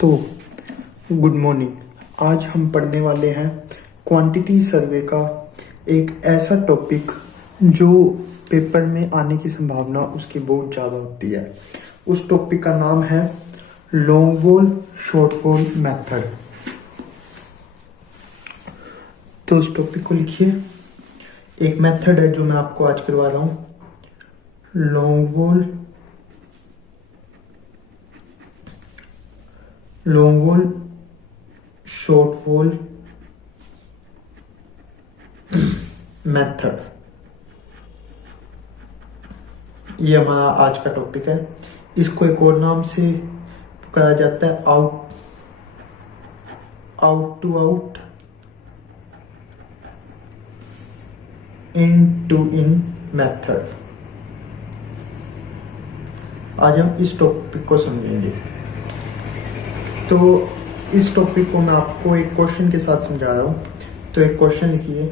तो good morning. आज हम पढ़ने वाले हैं क्वांटिटी सर्वे का एक ऐसा टॉपिक जो पेपर में आने की संभावना उसकी बहुत ज़्यादा होती है। उस टॉपिक का नाम है long wall short wall method. तो उस टॉपिक को लिखिए। एक मेथड है जो मैं आपको आज करवा रहा हूँ, long wall short wall method. ये हमारा आज का टॉपिक है। इसको एक और नाम से पुकारा जाता है out to out, in to in method. आज हम इस टॉपिक को समझेंगे। तो इस टॉपिक को मैं आपको एक क्वेश्चन के साथ समझा रहा हूँ। तो एक क्वेश्चन लिखिए,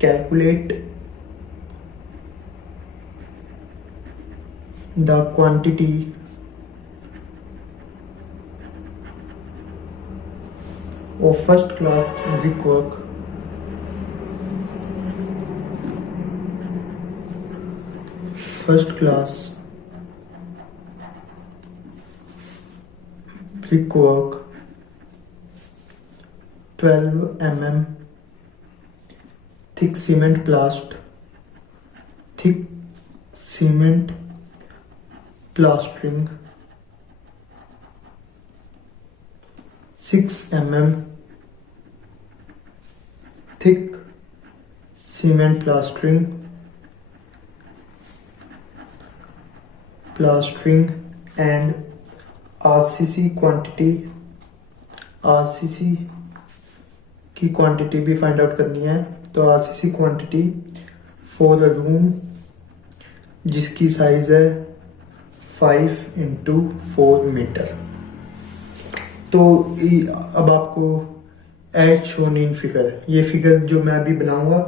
calculate the quantity of first class brickwork brickwork 12 mm thick cement plastering 6 mm thick cement plastering and RCC की क्वांटिटी भी फाइंड आउट करनी है। तो RCC quantity for a room जिसकी साइज है 5x4 मीटर। तो अब आपको एज शोन इन फिगर, ये फिगर जो मैं अभी बनाऊंगा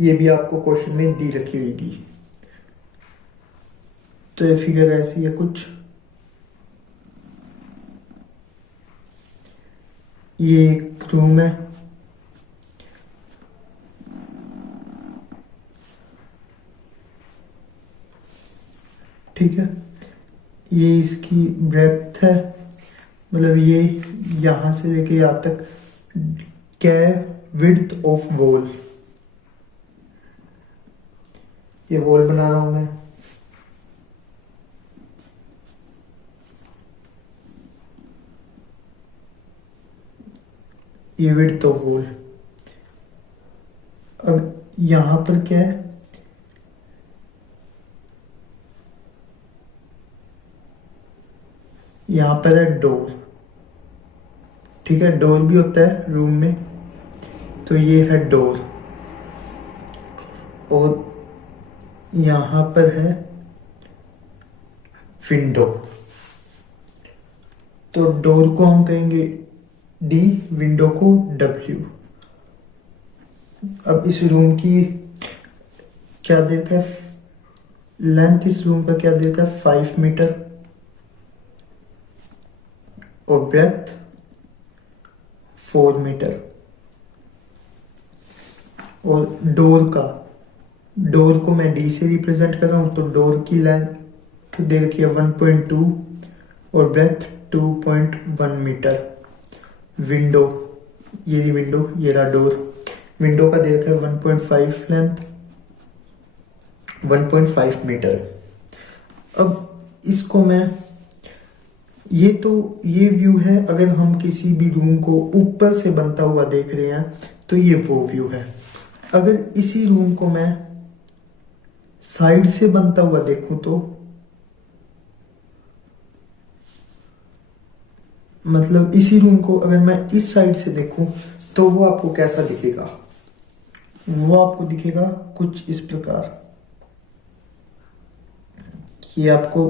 ये भी आपको क्वेश्चन में दी रखी होगी। तो ये फिगर ऐसी है कुछ, ये एक रूम है, ठीक है। ये इसकी ब्रेथ है, मतलब ये यहां से लेके यहाँ तक क्या विड्थ ऑफ वॉल, ये वॉल बना रहा हूं मैं। ये विड्थ ऑफ वॉल। अब यहां पर क्या है, यहां पर है डोर, ठीक है। डोर भी होता है रूम में, तो ये है डोर। और यहां पर है विंडो। तो डोर को हम कहेंगे D, विंडो को W। अब इस रूम की क्या देता है, लेंथ इस रूम का क्या देता है 5 मीटर और ब्रेथ 4 मीटर। और डोर को मैं D से रिप्रेजेंट कर रहा हूं, तो डोर की लेंथ दे रखी है 1.2 और ब्रेथ 2.1 मीटर। विंडो, ये रही विंडो, ये रहा डोर। विंडो का दे रखा है 1.5 लेंथ, 1.5 मीटर। अब इसको मैं, ये व्यू है। अगर हम किसी भी रूम को ऊपर से बनता हुआ देख रहे हैं तो ये वो व्यू है। अगर इसी रूम को मैं साइड से बनता हुआ देखूं तो, मतलब इसी रूम को अगर मैं इस साइड से देखूं तो वो आपको कैसा दिखेगा, वो आपको दिखेगा कुछ इस प्रकार। ये आपको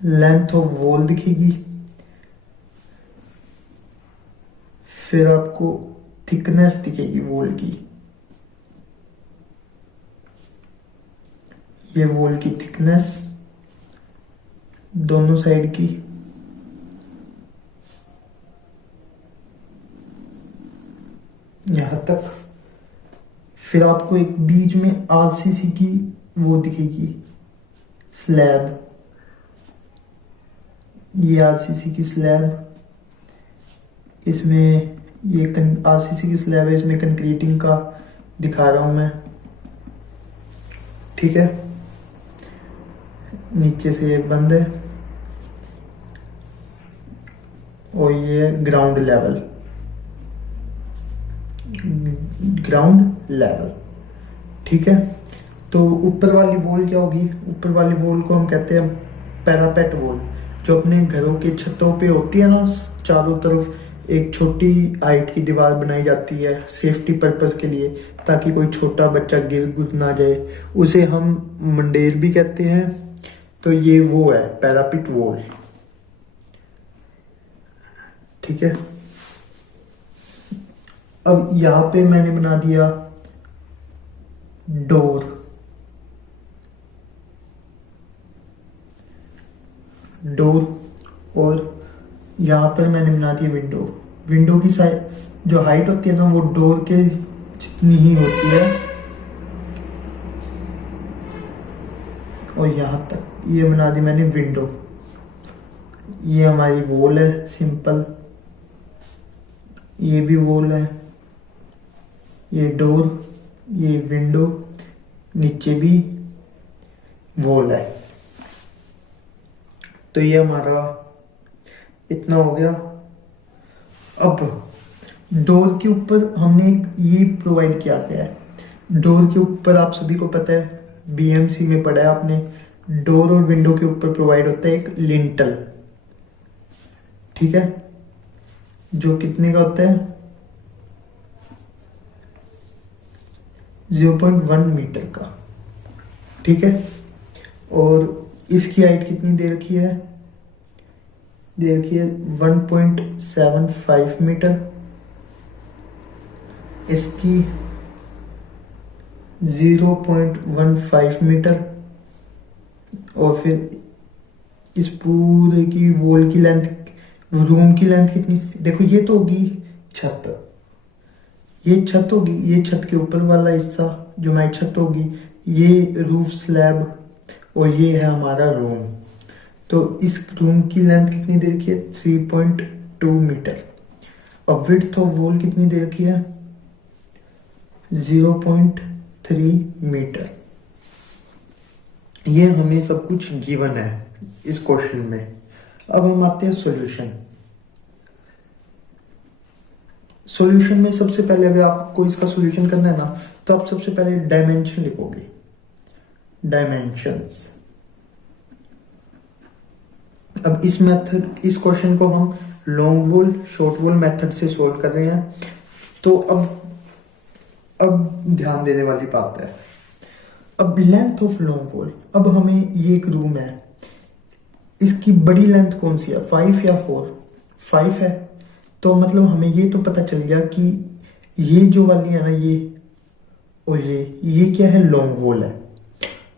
लेंथ ऑफ वॉल दिखेगी, फिर आपको थिकनेस दिखेगी वॉल की, ये वॉल की थिकनेस, दोनों साइड की, यहाँ तक। फिर आपको एक बीच में आरसीसी की वो दिखेगी स्लैब, ये आरसीसी की स्लैब, इसमें ये आरसीसी की स्लैब है, इसमें कंक्रीटिंग का दिखा रहा हूँ मैं, ठीक है। नीचे से ये बंद है और ये ग्राउंड लेवल, ग्राउंड लेवल, ठीक है। तो ऊपर वाली वॉल क्या होगी? ऊपर वाली वॉल को हम कहते हैं पैरापेट वॉल, जो अपने घरों के छतों पे होती है ना, चारों तरफ एक छोटी हाइट की दीवार बनाई जाती है सेफ्टी पर्पस के लिए, ताकि कोई छोटा बच्चा गिर गुर ना जाए, उसे हम मंडेर भी कहते हैं। तो ये वो है पैरापेट वॉल, ठीक है। अब यहाँ पे मैंने बना दिया डोर, और यहाँ पर मैंने बना दिया विंडो। विंडो की साइज जो हाइट होती है ना, वो डोर के जितनी ही होती है, और यहाँ तक ये बना दी मैंने विंडो। ये हमारी वॉल है सिंपल, ये भी वॉल है, ये डोर, ये विंडो, नीचे भी वॉल है। तो ये हमारा इतना हो गया। अब डोर के ऊपर हमने एक ये प्रोवाइड किया गया है। डोर के ऊपर आप सभी को पता है, बीएमसी में पढ़ा है आपने, डोर और विंडो के ऊपर प्रोवाइड होता है एक लिंटल, ठीक है, जो कितने का होता है 0.1 मीटर का, ठीक है। और इसकी हाइट कितनी दे रखी है? दे रखी है 1.75 मीटर। इसकी 0.15 मीटर। और फिर इस पूरे की वॉल की लेंथ, रूम की लेंथ कितनी? देखो ये तो होगी छत, ये छत होगी, ये छत के ऊपर वाला हिस्सा जो हमारी छत होगी, ये रूफ स्लैब, और ये है हमारा रूम। तो इस रूम की लेंथ कितनी दे रखी है? 3.2 मीटर। और विड्थ ऑफ वॉल कितनी दे रखी है? 0.3 मीटर। ये हमें सब कुछ गिवन है इस क्वेश्चन में। अब हम आते हैं सॉल्यूशन। सॉल्यूशन में सबसे पहले अगर आपको इसका सॉल्यूशन करना है ना, तो आप सबसे पहले डायमेंशन लिखोगे, डायमेंशंस। अब इस इस क्वेश्चन को हम long wall short wall method से सोल्व कर रहे हैं। तो अब ध्यान देने वाली बात है। अब लेंथ ऑफ लॉन्ग वॉल, अब हमें ये एक रूम है, इसकी बड़ी लेंथ कौन सी है? 5 या 4? 5 है। तो मतलब हमें ये तो पता चल गया कि ये जो वाली है ना, ये और ये क्या है? लॉन्ग वॉल है।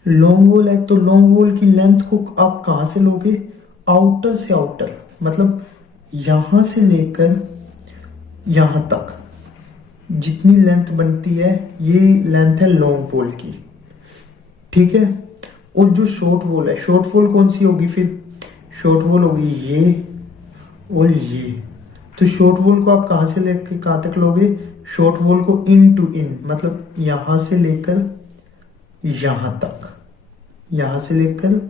लॉन्ग वॉल है तो लॉन्ग वॉल की लेंथ को आप कहाँ से लोगे? आउटर से आउटर, मतलब यहां से लेकर यहां तक जितनी लेंथ बनती है, ये लेंथ है लॉन्ग वॉल की, ठीक है। और जो शॉर्ट वॉल है, शॉर्ट वॉल कौन सी होगी? फिर शॉर्ट वॉल होगी ये और ये। तो शॉर्ट वॉल को आप कहाँ से लेकर कहाँ तक लोगे? शॉर्ट वॉल को इन टू इन, मतलब यहां से लेकर यहां तक, यहां से लेकर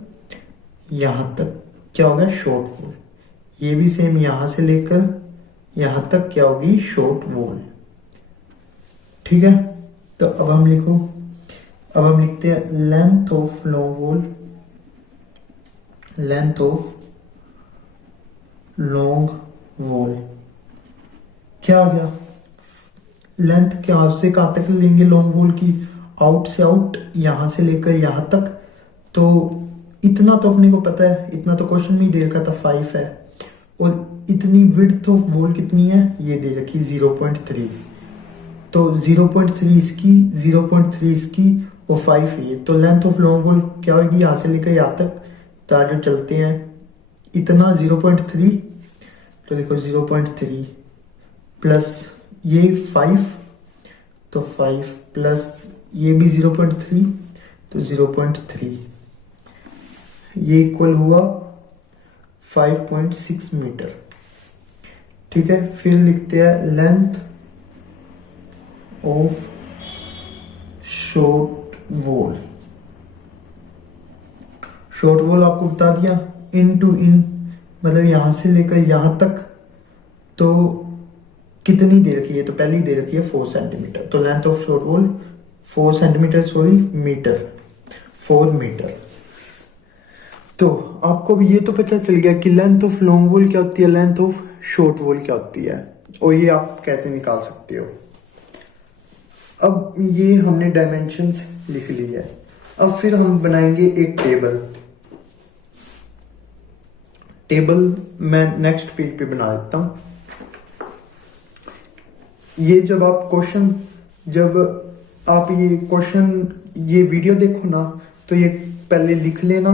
यहां तक क्या होगा? Short wall. ये भी सेम, यहां से लेकर यहां तक क्या होगी? शॉर्ट वॉल, ठीक है। तो अब हम लिखते हैं length of long wall, length of long wall क्या आ गया? लेंथ कहाँ से कहाँ तक लेंगे लॉन्ग वॉल की? आउट से आउट, यहां से लेकर यहां तक। तो इतना तो अपने को पता है, इतना तो क्वेश्चन में ही दे रखा था 5 है। और इतनी विड्थ ऑफ वॉल कितनी है? ये दे रखी 0.3। तो 0.3 इसकी, 0.3 इसकी और 5 ये। तो लेंथ ऑफ लॉन्ग वॉल क्या होगी? यहाँ से लेकर यहाँ तक। तो आगे चलते हैं। इतना 0.3, तो देखो 0.3 प्लस ये 5, तो 5 प्लस ये भी 0.3, तो 0.3, ये इक्वल हुआ 5.6 मीटर। ठीक है, फिर लिखते हैं length of short wall. Short wall आपको बता दिया, इन टू इन मतलब यहां से लेकर यहां तक तो कितनी दे रखी है, तो पहले ही दे रखी है 4 सेंटीमीटर। तो length of short wall 4 centimetre, sorry metre, 4 metre. तो आपको ये तो पता चल गया कि लेंथ ऑफ लॉन्ग वॉल क्या होती है, लेंथ ऑफ शॉर्ट वॉल क्या होती है, और ये आप कैसे निकाल सकते हो। अब ये हमने डायमेंशंस लिख ली है। अब फिर हम बनाएंगे एक टेबल। मैं नेक्स्ट पेज पे बना देता हूं। ये जब आप ये वीडियो देखो ना, तो ये पहले लिख लेना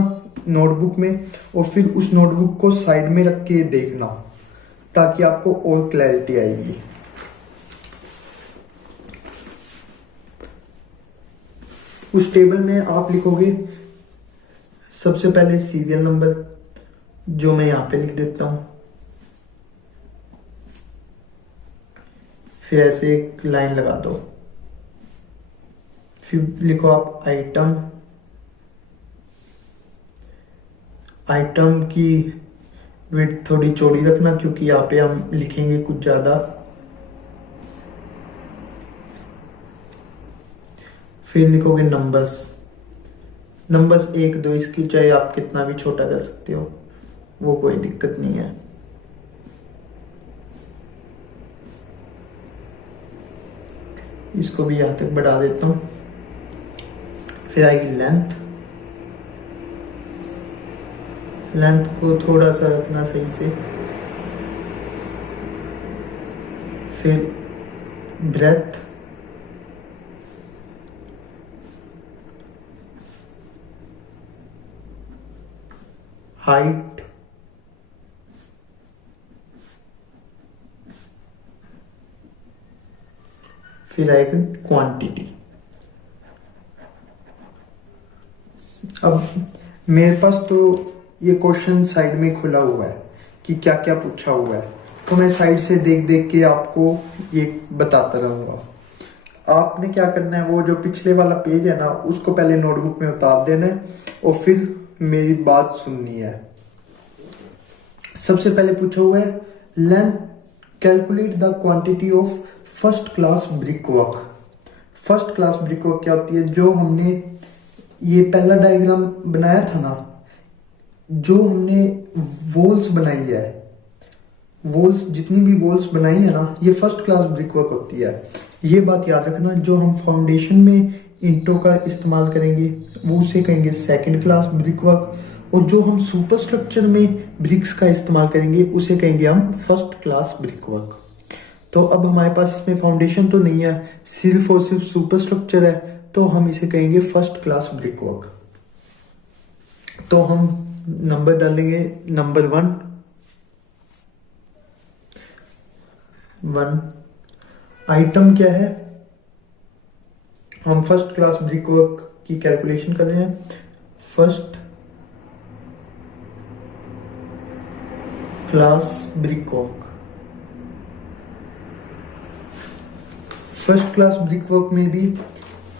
नोटबुक में, और फिर उस नोटबुक को साइड में रख के देखना, ताकि आपको और क्लैरिटी आएगी। उस टेबल में आप लिखोगे सबसे पहले सीरियल नंबर, जो मैं यहां पे लिख देता हूं, फिर ऐसे एक लाइन लगा दो, फिर लिखो आप आइटम की विड्थ थोड़ी चौड़ी रखना, क्योंकि यहाँ पे हम लिखेंगे कुछ ज्यादा। फिर लिखोगे नंबर्स 1 2, इसकी चाहे आप कितना भी छोटा कर सकते हो, वो कोई दिक्कत नहीं है। इसको भी यहां तक बढ़ा देता हूं। फिर आएगी लेंथ को थोड़ा सा रखना सही से। फिर ब्रेथ, हाइट, फिर आएगा क्वांटिटी। अब मेरे पास तो ये क्वेश्चन साइड में खुला हुआ है कि क्या क्या पूछा हुआ है, तो मैं साइड से देख देख के आपको ये बताता रहूंगा। आपने क्या करना है, वो जो पिछले वाला पेज है ना, उसको पहले नोटबुक में उतार देना है, और फिर मेरी बात सुननी है। सबसे पहले पूछा हुआ है length, calculate the quantity of first class brick work. First class brick work क्या होती है, जो हमने ये पहला डायग्राम बनाया था ना, जो हमने वॉल्स बनाई है, वॉल्स जितनी भी वॉल्स बनाई है ना, ये फर्स्ट क्लास ब्रिक वर्क होती है। ये बात याद रखना, जो हम फाउंडेशन में ईंटों का इस्तेमाल करेंगे वो उसे कहेंगे सेकंड क्लास ब्रिक वर्क, और जो हम सुपर स्ट्रक्चर में ब्रिक्स का इस्तेमाल करेंगे उसे कहेंगे हम फर्स्ट क्लास ब्रिक वर्क। तो अब हमारे पास इसमें फाउंडेशन तो नहीं है, सिर्फ और सिर्फ सुपर स्ट्रक्चर है, तो हम इसे कहेंगे फर्स्ट क्लास ब्रिक वर्क। तो हम नंबर डालेंगे, नंबर 1। आइटम क्या है, हम फर्स्ट क्लास ब्रिक वर्क की कैलकुलेशन कर रहे हैं। First class brick work, first class brick work में भी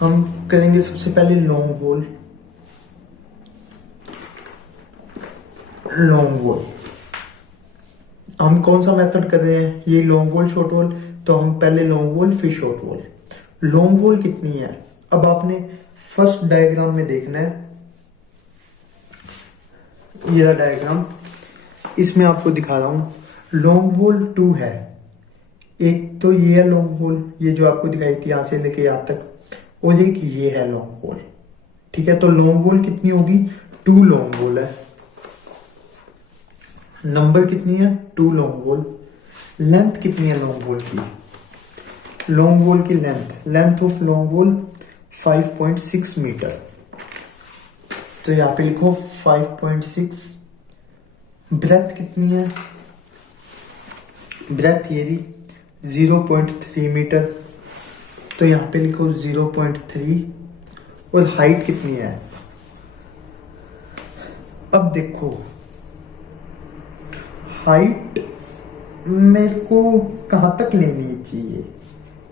हम करेंगे सबसे पहले लॉन्ग वॉल। हम कौन सा मेथड कर रहे हैं, ये लॉन्ग वॉल शॉर्ट वॉल, तो हम पहले लॉन्ग वॉल फिर शॉर्ट वॉल। लॉन्ग वॉल कितनी है, अब आपने फर्स्ट डायग्राम में देखना है, यह डायग्राम, इसमें आपको दिखा रहा हूं। लॉन्ग वॉल 2 है, एक तो ये है लॉन्ग वॉल, ये जो आपको दिखाई थी यहां से लेके यहां तक, और एक ये है लॉन्ग वॉल। ठीक है, तो लॉन्ग वॉल कितनी होगी, 2 लॉन्ग वॉल है। नंबर कितनी है, 2 लॉन्ग वॉल। लेंथ कितनी है लॉन्ग वॉल की, लॉन्ग वॉल की length of long wall 5.6 metre. तो यहाँ पे लिखो 5.6 ब्रेथ कितनी है, ब्रेथ ये रही 0.3 मीटर, तो यहाँ पे लिखो 0.3। और हाइट कितनी है, अब देखो हाइट मेरे को कहाँ तक लेनी चाहिए,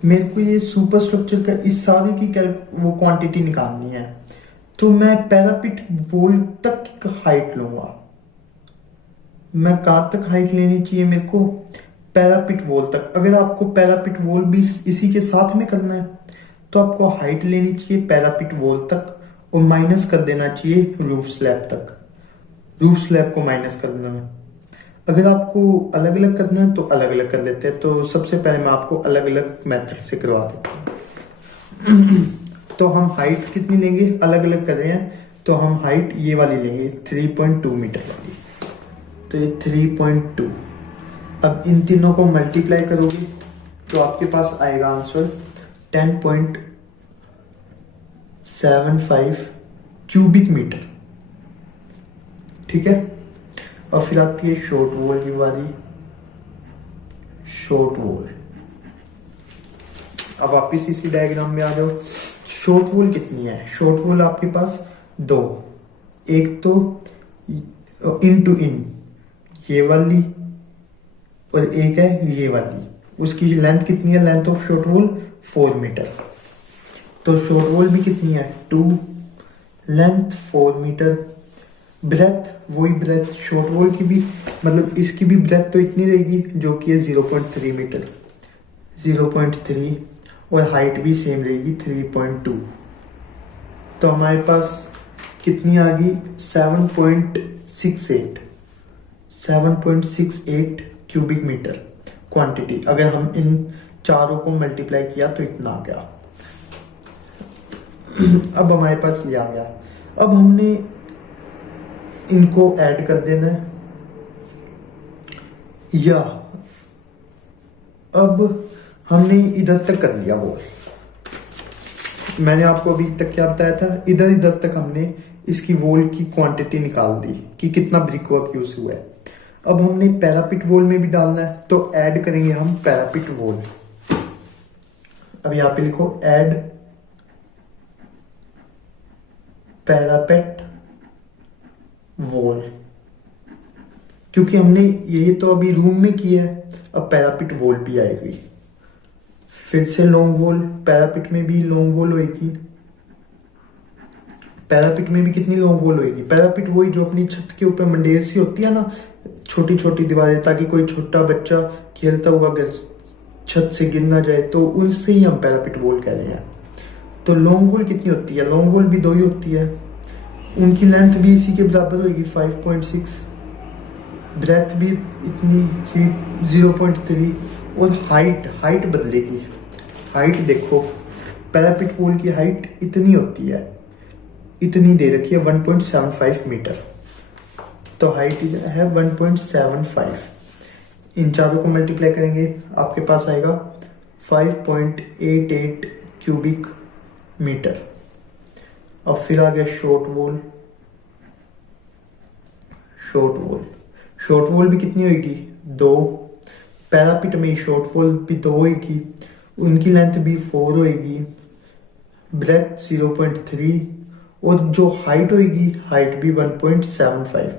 मेरे को ये सुपर स्ट्रक्चर का इस सारे की वो क्वांटिटी निकालनी है, तो मैं पैरापिट वॉल तक हाइट लूंगा। मैं कहाँ तक हाइट लेनी चाहिए मेरे को, पैरापिट वॉल तक। अगर आपको पैरापिट वॉल भी इसी के साथ में करना है तो आपको हाइट लेनी चाहिए पैरापिट वॉल तक और माइनस कर देना चाहिए रूफ स्लैब तक। रूफ स्लैब को माइनस कर देना है। अगर आपको अलग अलग करना है तो अलग अलग कर लेते हैं। तो सबसे पहले मैं आपको अलग अलग मेथड से करवा देता हूँ। तो हम हाइट कितनी लेंगे, अलग अलग कर रहे हैं तो हम हाइट ये वाली लेंगे 3.2 मीटर वाली। तो ये 3.2, अब इन तीनों को मल्टीप्लाई करोगे तो आपके पास आएगा आंसर 10.75 क्यूबिक मीटर। ठीक है, और फिर आती है शॉर्ट वॉल की बारी। शॉर्ट वॉल, अब वापिस इसी डायग्राम में आ जाओ। शॉर्ट वॉल कितनी है, शॉर्ट वॉल आपके पास दो, एक तो इन टू इन ये वाली और एक है ये वाली। उसकी लेंथ कितनी है, length of short wall 4 metre. तो शॉर्ट वॉल भी कितनी है 2, लेंथ 4 मीटर, ब्रेथ वही ब्रेथ शॉर्ट वॉल की भी, मतलब इसकी भी ब्रेथ तो इतनी रहेगी जो कि है 0.3 मीटर, 0.3, और हाइट भी सेम रहेगी 3.2। तो हमारे पास कितनी आ गई 7.68 क्यूबिक मीटर क्वांटिटी। अगर हम इन चारों को मल्टीप्लाई किया तो इतना आ गया। अब हमारे पास ये आ गया। अब हमने इनको ऐड कर देना है, या अब हमने इधर तक कर लिया वॉल। मैंने आपको अभी तक क्या बताया था, इधर इधर तक हमने इसकी वॉल की क्वांटिटी निकाल दी कि कितना ब्रिक वर्क यूज हुआ है। अब हमने पैरापिट वॉल में भी डालना है तो ऐड करेंगे हम पैरापिट वॉल। अब यहाँ पे लिखो ऐड पैरापेट वॉल, क्योंकि हमने ये तो अभी रूम में किया है, अब पैरापिट वॉल भी आएगी। फिर से लॉन्ग वॉल, पैरापिट में भी लॉन्ग वॉल होएगी। पैरापिट में भी कितनी लॉन्ग वॉल होएगी, पैरापिट वही जो अपनी छत के ऊपर मंडेर सी होती है ना, छोटी छोटी दीवारें, ताकि कोई छोटा बच्चा खेलता हुआ अगर छत से गिर ना जाए, तो उनसे ही हम पैरापिट वॉल कह रहे हैं। तो लॉन्ग वॉल कितनी होती है, लॉन्ग वॉल भी दो ही होती है, उनकी लेंथ भी इसी के बराबर होगी 5.6, ब्रेथ भी इतनी 0.3, और हाइट बदलेगी। हाइट देखो, पैरापिट वॉल की हाइट इतनी होती है, इतनी दे रखी है 1.75 मीटर। तो हाइट है 1.75। इन चारों को मल्टीप्लाई करेंगे आपके पास आएगा 5.88 क्यूबिक मीटर। अब फिर आ गया शॉर्ट वॉल। शॉर्ट वॉल भी कितनी होगी 2, पैरापिट में शॉर्ट वॉल भी 2 होगी, उनकी लेंथ भी 4 होगी, ब्रेथ 0.3, और जो हाइट होगी हाइट भी 1.75।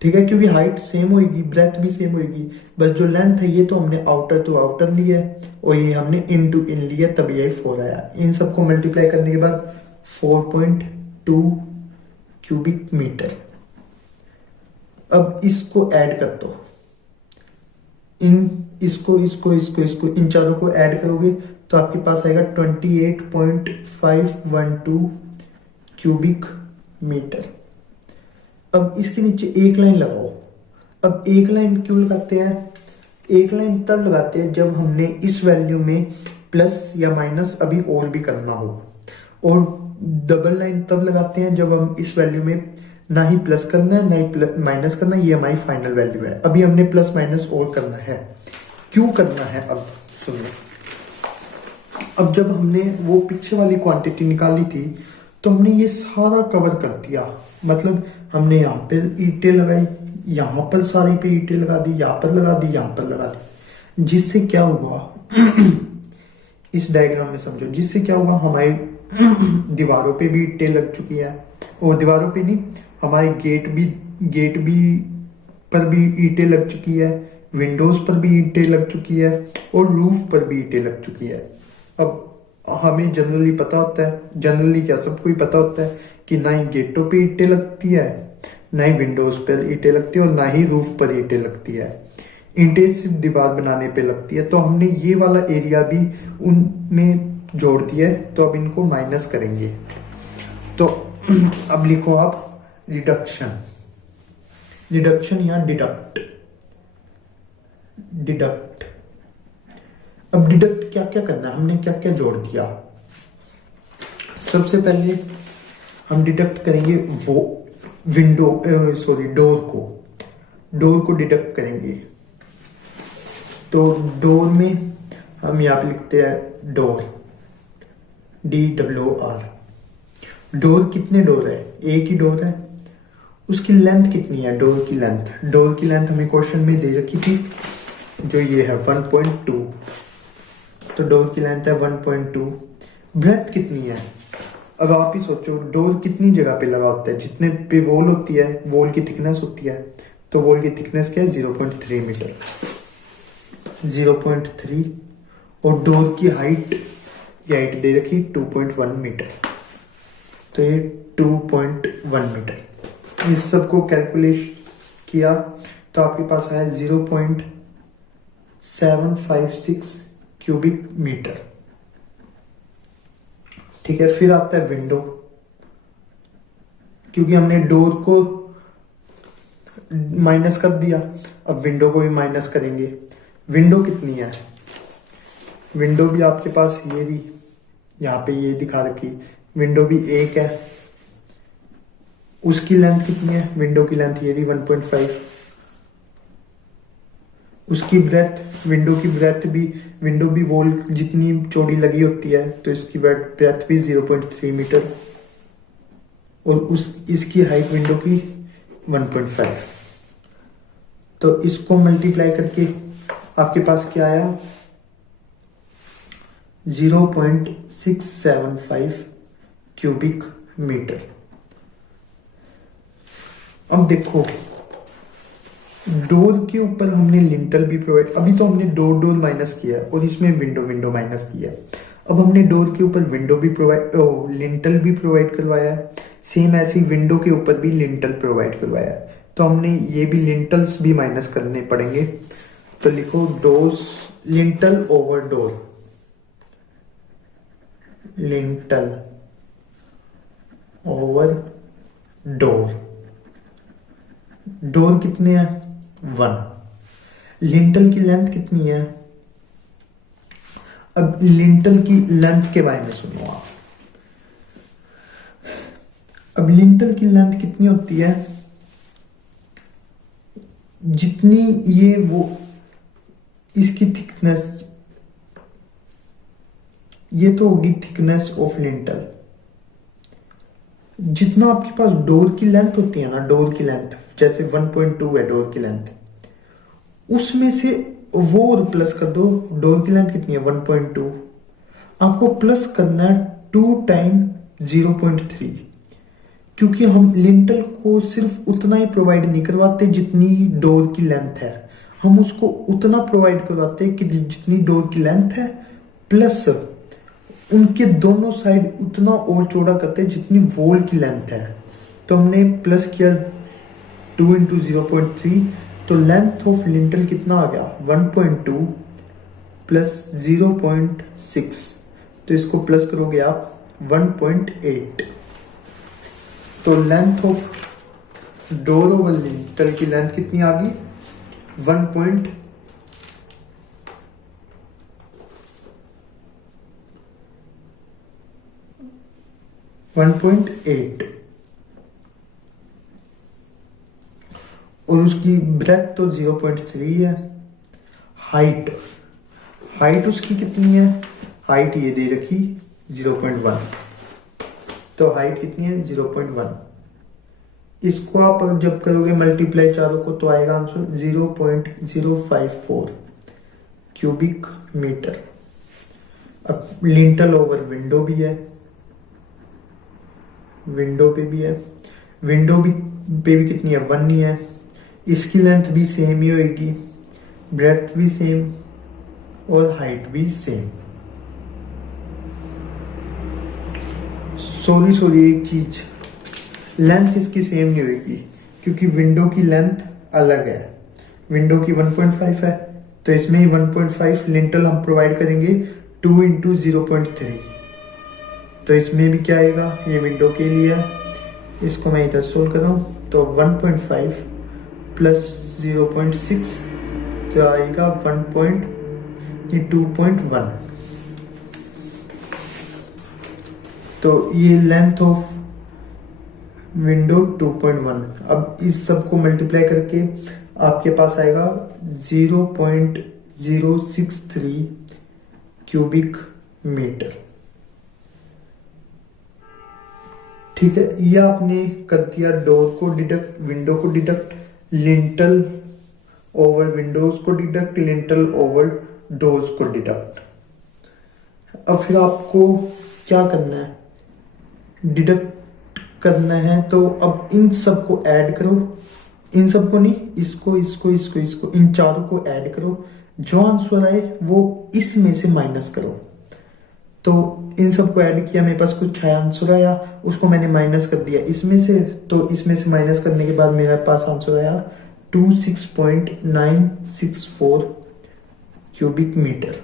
ठीक है, क्योंकि हाइट सेम होगी, ब्रेथ भी सेम होगी, बस जो लेंथ है ये तो हमने आउटर टू आउटर लिया है और ये हमने इन टू इन लिया, तभी यही 4 आया। इन सबको मल्टीप्लाई करने के बाद 4.2 क्यूबिक मीटर। अब इसको ऐड कर दो, इसको इन चारों को ऐड करोगे तो आपके पास आएगा 28.512 क्यूबिक मीटर। अब इसके नीचे एक लाइन लगाओ। अब एक लाइन क्यों लगाते हैं, एक लाइन तब लगाते हैं जब हमने इस वैल्यू में प्लस या माइनस अभी और भी करना हो, और डबल लाइन तब लगाते हैं जब हम इस वैल्यू में ना ही प्लस करना है ना ही माइनस करना है, ये हमारी फाइनल वैल्यू है। अभी हमने प्लस माइनस और करना है। क्यों करना है अब सुनिए। अब जब हमने वो पीछे वाली क्वांटिटी निकाली थी तो हमने ये सारा कवर कर दिया, मतलब हमने यहाँ पे ईंटें लगाई, यहाँ पर सारी पे ईंटें लगा दी, यहाँ पर लगा दी, यहाँ पर लगा दी, जिससे क्या हुआ इस डायग्राम में समझो, जिससे क्या हुआ हमारी दीवारों पे भी ईंटें लग चुकी है, और दीवारों पे नहीं, हमारे गेट भी पर भी ईंटें लग चुकी है, विंडोज पर भी ईंटें लग चुकी है, और रूफ पर भी ईंटें लग चुकी है। अब हमें जनरली पता होता है, जनरली क्या सबको ही पता होता है कि ना ही गेटों पे ईंटें लगती है, ना ही विंडोज पर ईंटें लगती है, और ना ही रूफ पर ईंटें लगती है। ईंटें सिर्फ दीवार बनाने पे लगती है। तो हमने ये वाला एरिया भी उनमें जोड़ दिया है, तो अब इनको माइनस करेंगे। तो अब लिखो आप डिडक्शन, डिडक्शन या डिडक्ट, डिडक्ट। अब डिडक्ट क्या क्या करना है, हमने क्या क्या जोड़ दिया। सबसे पहले हम डिडक्ट करेंगे वो डोर को डिडक्ट करेंगे। तो डोर में हम यहाँ पे लिखते हैं डोर, DOOR। डोर कितने डोर है, एक ही डोर है। उसकी लेंथ कितनी है, डोर की लेंथ हमें क्वेश्चन में दे रखी थी, जो ये है 1.2। तो डोर की लेंथ है 1.2। ब्रेथ कितनी है, अब आप ही सोचो डोर कितनी जगह पे लगा होता है, जितने पे वॉल होती है, वॉल की थिकनेस होती है, तो वॉल की थिकनेस क्या है 0.3 मीटर, 0.3। और डोर की हाइट दे रखी 2.1 मीटर, तो ये 2.1 मीटर। इस सबको कैलकुलेट किया तो आपके पास आया 0.756 क्यूबिक मीटर। ठीक है, फिर आता है विंडो, क्योंकि हमने डोर को माइनस कर दिया, अब विंडो को भी माइनस करेंगे। विंडो कितनी है, विंडो भी आपके पास ये भी यहाँ पे ये दिखा रखी, विंडो भी एक है। उसकी लेंथ कितनी है, विंडो की लेंथ ये रही 1.5। उसकी ब्रेथ, विंडो भी वॉल जितनी चौड़ी लगी होती है, तो इसकी ब्रेथ भी 0.3 मीटर, और इसकी हाइट विंडो की 1.5। तो इसको मल्टीप्लाई करके आपके पास क्या आया, 0.675 क्यूबिक मीटर। अब देखो डोर के ऊपर हमने लिंटल भी प्रोवाइड, अभी तो हमने डोर माइनस किया है और इसमें विंडो माइनस किया है। अब हमने डोर के ऊपर लिंटल भी प्रोवाइड करवाया है, सेम ऐसी विंडो के ऊपर भी लिंटल प्रोवाइड करवाया है, तो हमने ये भी लिंटल्स भी माइनस करने पड़ेंगे। तो लिखो doors, lintel over door, lintel over door. Door कितने हैं, 1। लिंटल की लेंथ कितनी है, अब लिंटल की लेंथ के बारे में सुनो आप। अब लिंटल की लेंथ कितनी होती है, जितनी ये वो इसकी थिकनेस, ये तो होगी थिकनेस ऑफ लिंटल। जितना आपके पास डोर की लेंथ होती है ना, डोर की लेंथ जैसे 1.2 है डोर की लेंथ, उसमें से वो और प्लस कर दो। डोर की लेंथ कितनी है 1.2, आपको प्लस करना है 2 टाइम 0.3, क्योंकि हम लिंटल को सिर्फ उतना ही प्रोवाइड नहीं करवाते जितनी डोर की लेंथ है, हम उसको उतना प्रोवाइड करवाते कि जितनी डोर की लेंथ है, प्लस उनके दोनों साइड उतना और चौड़ा करते हैं जितनी वॉल की लेंथ है। तो हमने प्लस किया 2 × 0.3, तो लेंथ ऑफ लिंटल कितना आ गया 1.2 प्लस 0.6, तो इसको प्लस करोगे आप 1.8। तो length of door over lintel की लेंथ कितनी आ गई 1.8। और उसकी ब्रेथ तो 0.3 है। हाइट उसकी कितनी है, हाइट ये दे रखी 0.1, तो हाइट कितनी है 0.1। इसको आप जब करोगे मल्टीप्लाई चारों को तो आएगा आंसर 0.054 क्यूबिक मीटर। अब लिंटल ओवर विंडो भी है, विंडो पे भी है, विंडो भी पे भी कितनी है 1 ही है। इसकी लेंथ भी सेम ही होगी, ब्रेड्थ भी सेम और हाइट भी सेम। सॉरी एक चीज, लेंथ इसकी सेम नहीं होगी क्योंकि विंडो की लेंथ अलग है। विंडो की 1.5 है तो इसमें ही 1.5 लिंटल हम प्रोवाइड करेंगे 2 इंटू 0.3, तो इसमें भी क्या आएगा, ये विंडो के लिए है, इसको मैं इधर सोल्व कर रहा हूँ तो 1.5 प्लस 0.6 तो आएगा 2.1। तो ये लेंथ ऑफ विंडो 2.1। अब इस सब को मल्टीप्लाई करके आपके पास आएगा 0.063 क्यूबिक मीटर। ठीक है, ये आपने कर दिया डोर को डिडक्ट, विंडो को डिडक्ट, लिंटल ओवर विंडोज को डिडक्ट, लिंटल ओवर डोर्स को डिडक्ट। अब फिर आपको क्या करना है, डिडक्ट करना है, तो अब इन सब को ऐड करो, इन सब को नहीं, इसको इसको इसको इसको इन चारों को ऐड करो, जो आंसर आए वो इसमें से माइनस करो। तो इन सबको ऐड किया, मेरे पास कुछ आंसर आया, उसको मैंने माइनस कर दिया इसमें से, तो इसमें से माइनस करने के बाद मेरे पास आंसर आया 26.964 क्यूबिक मीटर।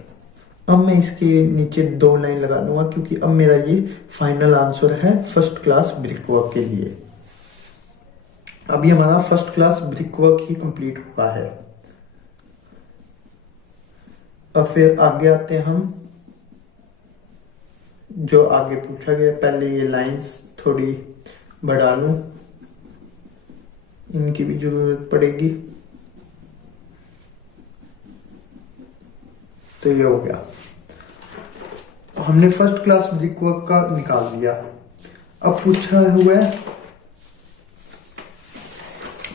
अब मैं इसके नीचे 2 लाइन लगा दूंगा क्योंकि अब मेरा ये फाइनल आंसर है फर्स्ट क्लास ब्रिक वर्क के लिए। अभी हमारा फर्स्ट क्लास ब्रिक वर्क ही कंप्लीट हुआ है। अब फिर आगे आते हैं हम, जो आगे पूछा गया। पहले ये लाइंस थोड़ी बढ़ा लूं, इनकी भी जरूरत पड़ेगी। तो ये हो गया, हमने फर्स्ट क्लास ब्रिक वर्क का निकाल दिया। अब पूछा हुआ है,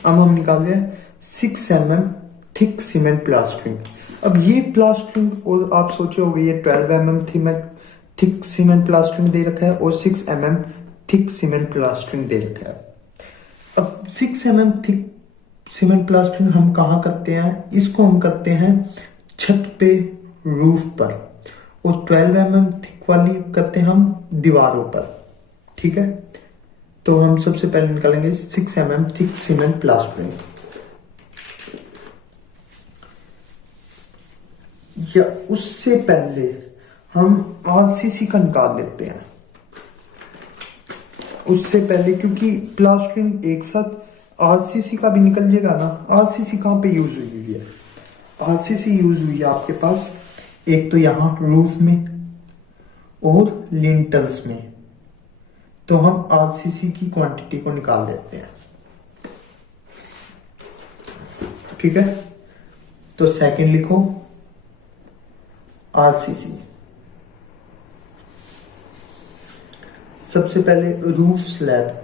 अब हम निकाल रहे हैं 6 mm थिक सीमेंट प्लास्टरिंग। अब ये प्लास्टरिंग, और आप सोचे होंगे ये 12 mm थिक सीमेंट प्लास्टरिंग दे रखा है और 6 mm थिक सीमेंट प्लास्टरिंग दे रखा है। अब 6 mm थिक सीमेंट प्लास्टरिंग हम कहाँ करते हैं, इसको हम करते हैं छत पे, रूफ पर, और 12 mm थिक वाली करते हैं हम दीवारों पर। ठीक है, तो हम सबसे पहले निकालेंगे 6 mm थिक सीमेंट प्लास्टरिंग, या उससे पहले हम आरसीसी का निकाल लेते हैं। उससे पहले, क्योंकि प्लास्टरिंग एक साथ आरसीसी का भी निकल जाएगा ना। आरसीसी कहाँ पे यूज हुई है, आरसीसी यूज हुई है आपके पास एक तो यहाँ रूफ में और लिंटल्स में। तो हम आरसीसी की क्वांटिटी को निकाल देते हैं। ठीक है, तो सेकंड लिखो आरसीसी। सबसे पहले roof slab,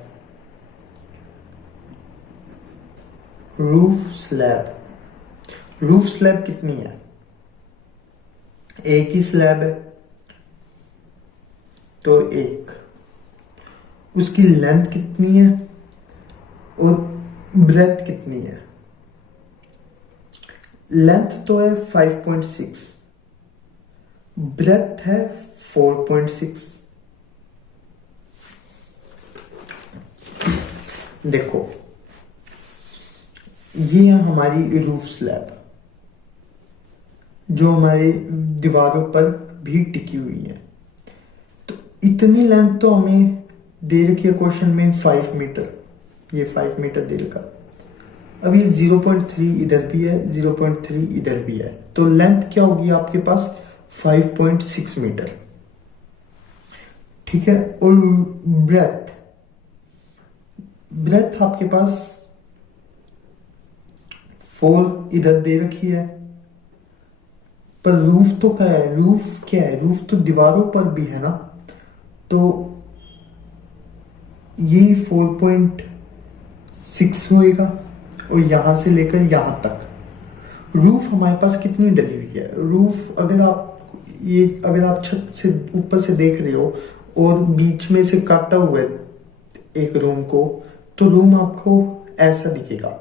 roof slab, roof slab कितनी है, एक ही स्लैब है तो एक, उसकी लेंथ कितनी है और ब्रेथ कितनी है। लेंथ तो है 5.6, ब्रेथ है 4.6। देखो ये है हमारी रूफ स्लैब जो हमारे दीवारों पर भी टिकी हुई है। तो इतनी लेंथ तो हमें दे रखी है क्वेश्चन में 5 मीटर, ये 5 मीटर दे रखा। अब ये 0.3 इधर भी है, 0.3 इधर भी है, तो लेंथ क्या होगी आपके पास 5.6 मीटर। ठीक है, और ब्रेथ, ब्रेथ आपके पास 4 इधर दे रखी है, पर रूफ तो क्या है, रूफ क्या है, रूफ तो दीवारों पर भी है ना। तो ये 6 होएगा और यहाँ से लेकर यहाँ तक। रूफ हमारे पास कितनी डली हुई है? रूफ अगर आप छत से ऊपर से देख रहे हो और बीच में से काटा हुआ है एक रूम को, तो रूम आपको ऐसा दिखेगा।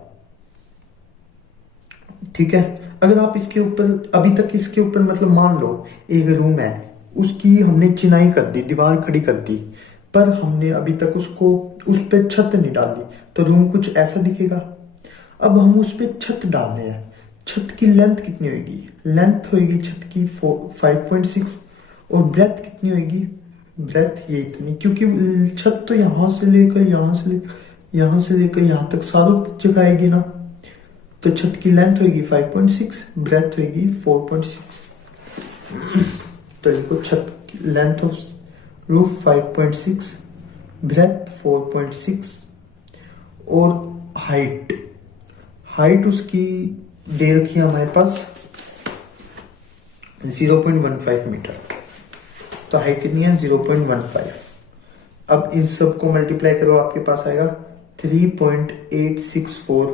ठीक है, अगर आप इसके ऊपर अभी तक इसके ऊपर मतलब मान लो एक रूम है, उसकी हमने चिनाई कर दी, दीवार खड़ी कर दी, पर हमने अभी तक उसको उस पर छत नहीं डाली, तो रूम कुछ ऐसा दिखेगा। अब हम उस पर छत डाल रहे हैं, छत की लेंथ कितनी होगी? लेंथ होगी छत की 5.6 और ब्रेथ कितनी होगी? ब्रेथ ये इतनी, क्योंकि छत तो यहाँ से लेकर यहाँ तक सारों जगह आएगी ना, तो छत की लेंथ होगी 5.6, ब्रेथ होगी 4.6। तो देखो छत की लेंथ ऑफ रूफ 5.6, ब्रेथ 4.6 और हाइट उसकी दे रखी है हमारे पास 0.15 मीटर। तो हाइट कितनी है? 0.15। अब इन सब को मल्टीप्लाई करो, आपके पास आएगा 3.864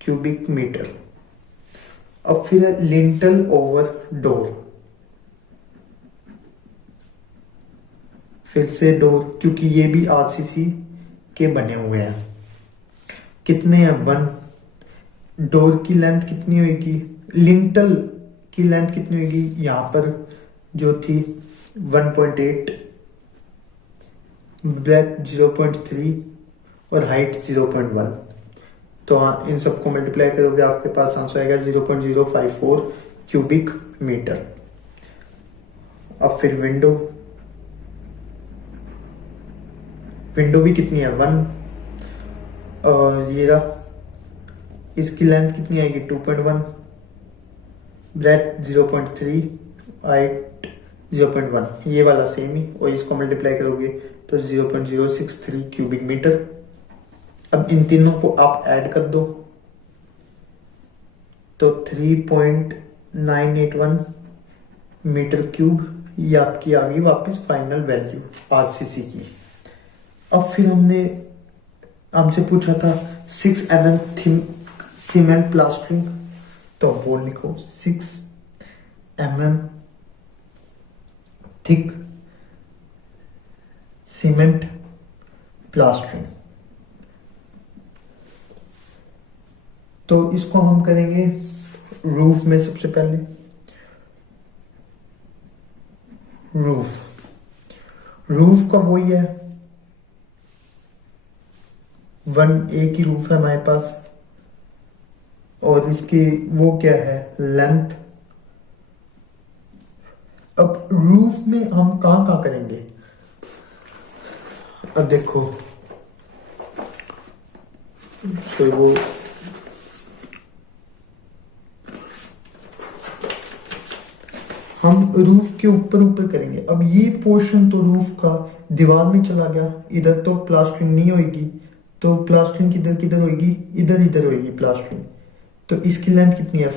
क्यूबिक मीटर। अब फिर लिंटल ओवर डोर, फिर से डोर, क्योंकि ये भी आरसीसी के बने हुए हैं। कितने हैं? 1। डोर की लेंथ कितनी होगी? लिंटल की लेंथ कितनी होगी? यहां पर जो थी 1.8, ब्रेथ 0.3 और हाइट 0.1। तो इन सबको मल्टीप्लाई करोगे आपके पास आंसर आएगा 0.054 क्यूबिक मीटर। अब फिर विंडो भी कितनी है? 1। और ये रहा, इसकी लेंथ कितनी आएगी? 2.1, ब्रेथ 0.3, हाइट 0.1, ये वाला सेम ही, और इसको मल्टीप्लाई करोगे तो 0.063 क्यूबिक मीटर। अब इन तीनों को आप ऐड कर दो तो 3.981 मीटर क्यूब, ये आपकी आ गई वापस फाइनल वैल्यू आरसीसी की। अब फिर हमसे पूछा था 6 mm सीमेंट प्लास्टरिंग, तो वो लिखो 6 mm थिक सीमेंट प्लास्टरिंग। तो इसको हम करेंगे रूफ में। सबसे पहले रूफ का वही है, 1A की रूफ है हमारे पास, और इसकी वो क्या है? लेंथ। अब रूफ में हम कहां करेंगे? अब देखो, तो वो हम रूफ के ऊपर करेंगे। अब ये पोर्शन तो रूफ का दीवार में चला गया, इधर तो प्लास्टरिंग नहीं होगी, तो प्लास्टरिंग किधर होगी? इधर होगी प्लास्टरिंग। तो इसकी लेंथ कितनी है?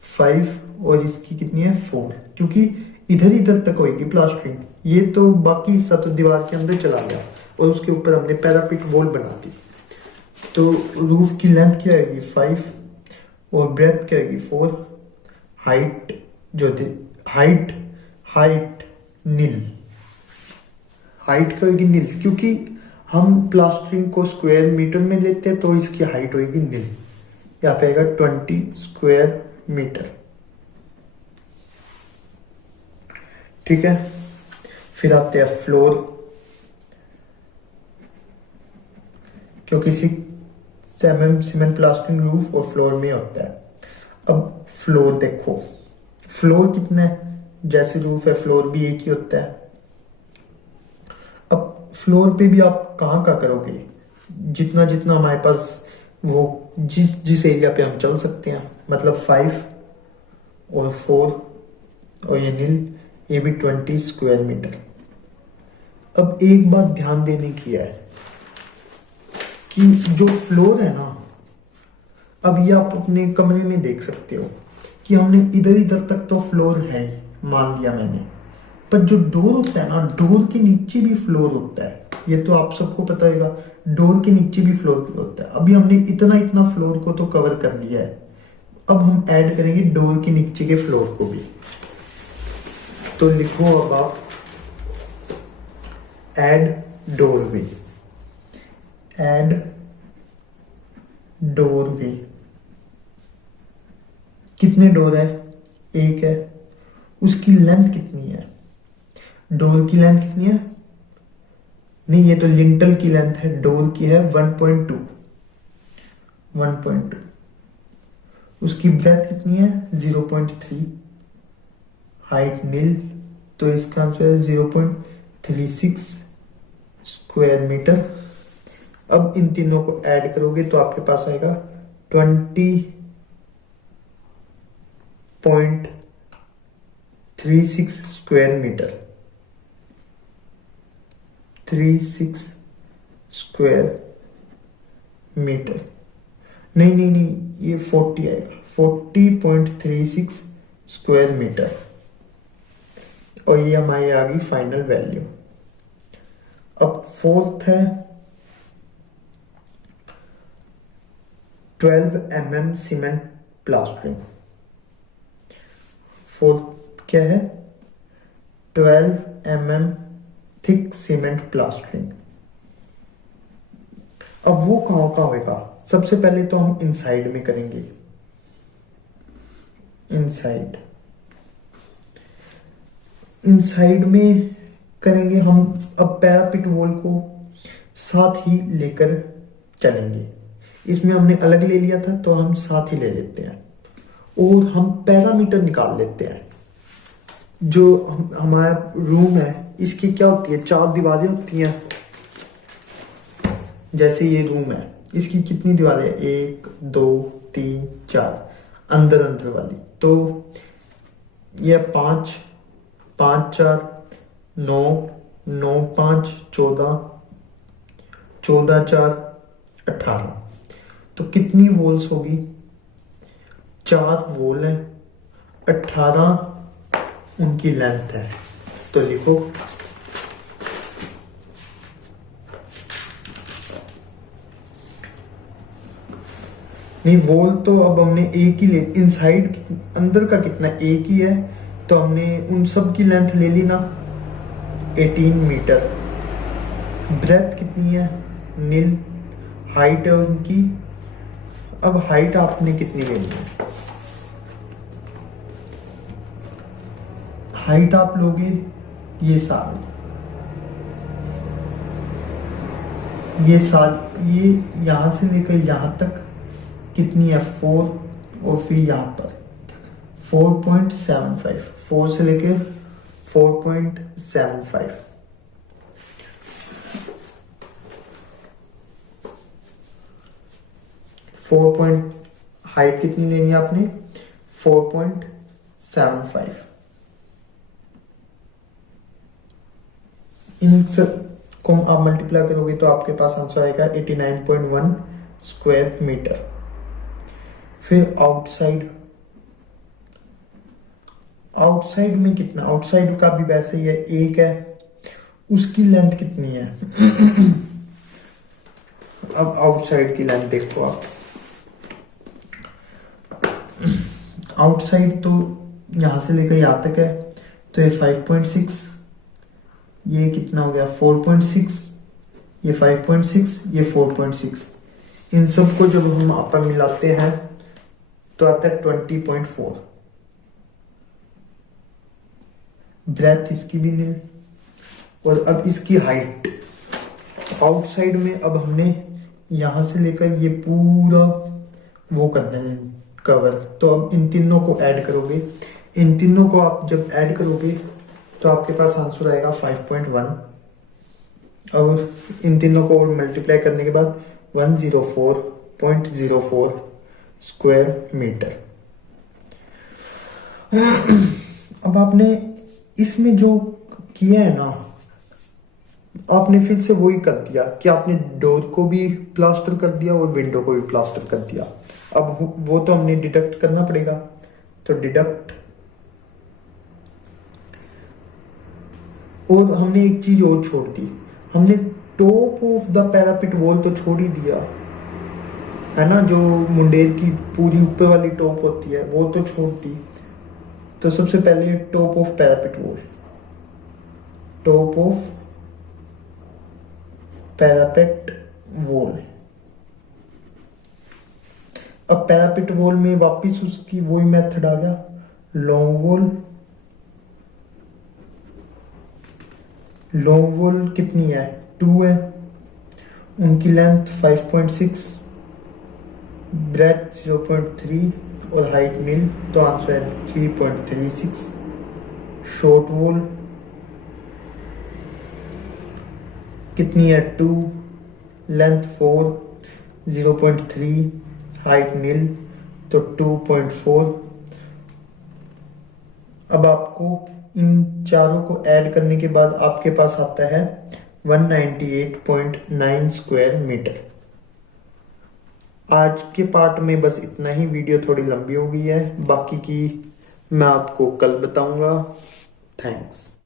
5 और इसकी कितनी है? 4, क्योंकि इधर तक होगी प्लास्टरिंग। ये तो बाकी हिस्सा तो दीवार के अंदर चला गया और उसके ऊपर हमने पैरापिट वॉल बना दी। तो रूफ की लेंथ क्या होगी? 5 और ब्रेथ क्या होगी? 4। हाइट जो थी हाइट नील, हाइट क्या होगी? नील, क्योंकि हम प्लास्टरिंग को स्क्वायर मीटर में लेते हैं, तो इसकी हाइट होगी नील। यहाँ पे आएगा 20 स्क्वायर मीटर। ठीक है, फिर आते हैं फ्लोर, क्योंकि 6 mm सीमेंट प्लास्टरिंग रूफ और फ्लोर में होता है। अब फ्लोर देखो, फ्लोर कितना है? जैसे रूफ है फ्लोर भी एक ही होता है। अब फ्लोर पे भी आप कहाँ करोगे? जितना हमारे पास वो जिस एरिया पे हम चल सकते हैं, मतलब 5 और 4 और ये नील, ये भी 20 स्क्वायर मीटर। अब एक बात ध्यान देने की है कि जो फ्लोर है ना, अब ये आप अपने कमरे में देख सकते हो कि हमने इधर तक तो फ्लोर है ही, मान लिया मैंने, पर जो डोर होता है ना, डोर के नीचे भी फ्लोर होता है। ये तो आप सबको पता होगा, डोर के नीचे भी फ्लोर होता है। अभी हमने इतना इतना फ्लोर को तो कवर कर लिया है, अब हम ऐड करेंगे डोर के नीचे के फ्लोर को भी। तो लिखो अब आप ऐड डोरवे, ऐड डोरवे। कितने डोर है? एक है। उसकी लेंथ कितनी है? डोर की लेंथ कितनी है? नहीं, ये तो लिंटल की लेंथ है, डोर की है 1.2। 1.2। उसकी ब्रेथ कितनी है? 0.3। हाइट नील, तो इसका आंसर है 0.36 स्क्वायर मीटर। अब इन तीनों को ऐड करोगे तो आपके पास आएगा 20.36 स्क्वायर मीटर। 36 square metre. नहीं नहीं नहीं, ये 40 आएगा, 40.36 स्क्वायर मीटर। और ये हमारी आ गई फाइनल वैल्यू। अब फोर्थ है 12 mm सीमेंट प्लास्टरिंग। फोर्थ क्या है? 12 mm थिक सीमेंट प्लास्टरिंग। अब वो कहाँ का होगा? सबसे पहले तो हम इनसाइड में करेंगे, इनसाइड। इनसाइड में करेंगे हम। अब पैरापिट वॉल को साथ ही लेकर चलेंगे। इसमें हमने अलग ले लिया था, तो हम साथ ही ले लेते हैं और हम पैरामीटर निकाल लेते हैं। जो हमारा रूम है, इसकी क्या होती है? 4 दीवारें होती हैं। जैसे ये रूम है, इसकी कितनी दीवारें? 1 2 3 4 अंदर अंदर वाली। तो ये 5 5 4 9 9 5 14 14 4 18। तो कितनी वॉल्स होगी? 4 वॉल है, 18 उनकी लेंथ है। तो लिखो नहीं, वॉल तो अब हमने एक ही ले, इनसाइड अंदर का कितना? एक ही है, तो हमने उन सब की लेंथ ले ली ना, 18 मीटर। ब्रेथ कितनी है? नील। हाइट है उनकी। अब हाइट आपने कितनी लेनी है? हाइट आप लोगे ये ये यहां से लेकर यहां तक कितनी है? 4। और फिर यहां पर 4.75, 4 से लेकर 4.75। हाइट कितनी लेनी है आपने? 4.75। इन सब को आप मल्टीप्लाई करोगे तो आपके पास आंसर आएगा 89.1 स्क्वायर मीटर। फिर आउटसाइड, आउटसाइड में कितना? आउटसाइड का भी वैसे ही है, एक है। उसकी लेंथ कितनी है? अब आउटसाइड की लेंथ देखो आप। आउटसाइड तो यहां से लेकर यहां तक है, तो ये 5.6, ये कितना हो गया? 4.6, ये 5.6, ये 4.6। इन सब को जब हम आपस मिलाते हैं तो आता है 20.4। ब्रेथ इसकी भी नील। और अब इसकी हाइट, आउटसाइड में अब हमने यहां से लेकर ये पूरा वो करना है कवर। तो अब इन तीनों को ऐड करोगे, इन तीनों को आप जब ऐड करोगे तो आपके पास आंसर आएगा 5.1। और इन तीनों को मल्टीप्लाई करने के बाद 104.04 स्क्वायर मीटर। अब आपने इसमें जो किया है ना, आपने फिर से वही कर दिया कि आपने डोर को भी प्लास्टर कर दिया और विंडो को भी प्लास्टर कर दिया। अब वो तो हमने डिडक्ट करना पड़ेगा, तो डिडक्ट। और हमने एक चीज और छोड़ दी, हमने top of the parapet wall तो छोड़ ही दिया है ना, जो मुंडेर की पूरी ऊपर वाली टॉप होती है वो तो छोड़ दी। तो सबसे पहले top of parapet wall, top of parapet wall. अब पैरापिट वॉल में वापस उसकी वही मेथड आ गया, लॉन्ग वॉल। लॉन्ग वॉल कितनी है, 2 है, उनकी लेंथ 5.6, ब्रेथ 0.3 और हाइट मिल, तो आंसर है 3.36। शॉर्ट वॉल कितनी है, 2, लेंथ 4, 0.3, हाइट नील, तो 2.4। अब आपको इन चारों को ऐड करने के बाद आपके पास आता है 198.9 स्क्वायर मीटर। आज के पार्ट में बस इतना ही, वीडियो थोड़ी लंबी हो गई है, बाकी की मैं आपको कल बताऊंगा। थैंक्स।